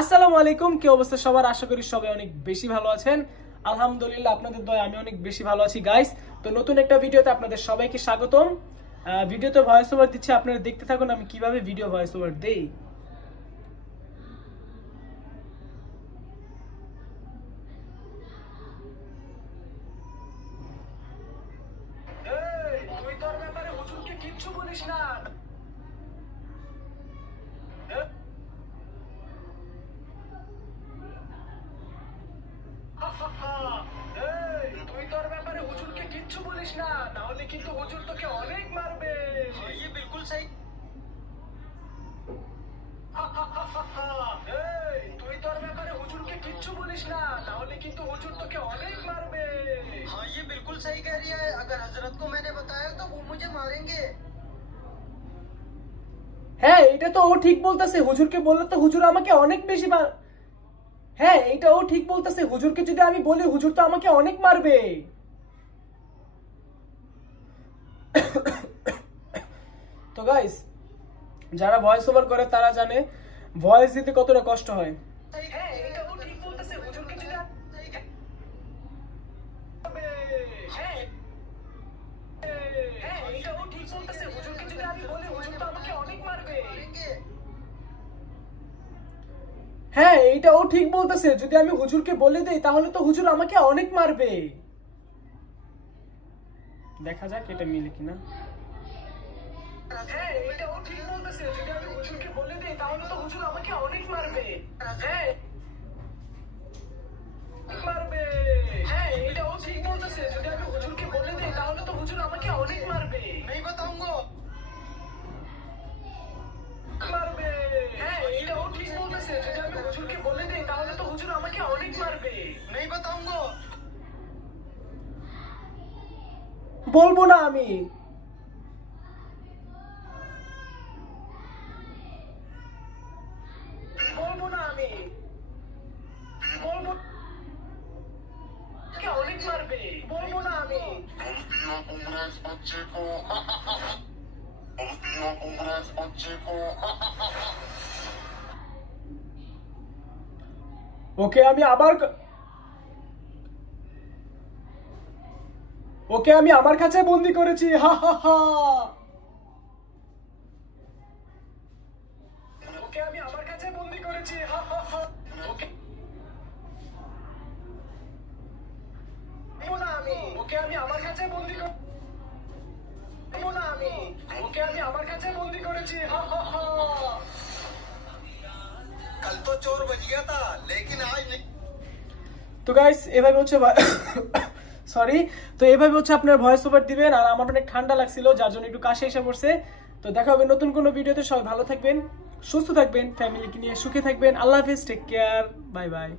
আসসালামু আলাইকুম, কি অবস্থা সবার? আশা করি সবাই অনেক বেশি ভালো আছেন। আলহামদুলিল্লাহ, আপনাদের দয়ায় আমি অনেক বেশি ভালো আছি গাইস। তো নতুন একটা ভিডিওতে আপনাদের সবাইকে স্বাগতম। ভিডিওতে ভয়েস ওভার দিচ্ছি, আপনারা দেখতে থাকুন আমি কিভাবে ভিডিও ভয়েস ওভার দেই। তুই তোর ব্যাপারে হুজুরকে কিচ্ছু বলিস না। তুই তোর ব্যাপারে হুজুরকে কিচ্ছু বলিস না, না হলে কিন্তু হুজুর তোকে অনেক মারবে। ये बिल्कुल सही। তুই তোর ব্যাপারে হুজুরকে কিচ্ছু বলিস না, না হলে কিন্তু হুজুর তোকে অনেক মারবে। हाँ ये बिल्कुल सही कह रही है। अगर हजरत को मैंने बताया तो वो मुझे मारेंगे। হ্যাঁ, এটা তো ও ঠিক বলতেছে। হুজুরকে বললে তো হুজুর আমাকে অনেক বেশি হ্যাঁ, এটা ও ঠিক বলতেছে। হুজুরকে যদি আমি বলি হুজুর তো আমাকে অনেক মারবে। তো গাইস, যারা ভয়েস ওভার করে তারা জানে ভয়েস দিতে কতটা কষ্ট হয়। হ্যাঁ, এটা ও ঠিক বলতেছে। হুজুরকে যদি এটা ও ঠিক বলতেছে। হুজুরকে যদি আমি বলি হুজুর তো আমাকে অনেক মারবে। হ্যাঁ, এইটা ও ঠিক বলতেছে। যদি আমি হুজুরকে বলে দেই তাহলে তো হুজুর আমাকে অনেক মারবে। দেখা যাক এটা মিলে কিনা। হ্যাঁ, এইটা ও ঠিক বলতেছে। যদি আমি হুজুরকে বলে দেই তাহলে তো হুজুর আমাকে অনেক মারবে। হ্যাঁ, মারবে। হ্যাঁ, এইটা ও ঠিক বলতেছে। যদি আমি হুজুরকে বলে দেই তাহলে তো হুজুর আমাকে অনেক মারবে। नहीं बताऊंगा। মারবে। হ্যাঁ, এইটা ও ঠিক বলতেছে। যদি আমি হুজুরকে বলে দেই তাহলে তো হুজুর আমাকে অনেক মারবে। नहीं बताऊंगा। বলবো না আমি। বলবো না আমি। বলবো কে অনেক মারবে। বলবো না আমি। ওকে আমি আবার আমার কাছে বন্দি করেছি। হা হা হা। ওকে আমি আমার কাছে বন্দি করেছি। হা হা হা। ওকে না আমি। ওকে আমি আমার কাছে বন্দি না আমি। ওকে আমি আমার কাছে বন্দি করেছি। হা হা হা। कल तो चोर बच गया था लेकिन आज नहीं। তো গাইস, এভাবে হচ্ছে সরি। তো এভাবে হচ্ছে আপনার ভয়েস ওভার দিবেন। আর আমার অনেক ঠান্ডা লাগছিল, যার জন্য একটু কাশি এসে পড়ছে। তো দেখা হবে নতুন কোনো ভিডিওতে। সবাই ভালো থাকবেন, সুস্থ থাকবেন, ফ্যামিলিকে নিয়ে সুখে থাকবেন। আল্লাহ হাফেজ, টেক কেয়ার, বাই বাই।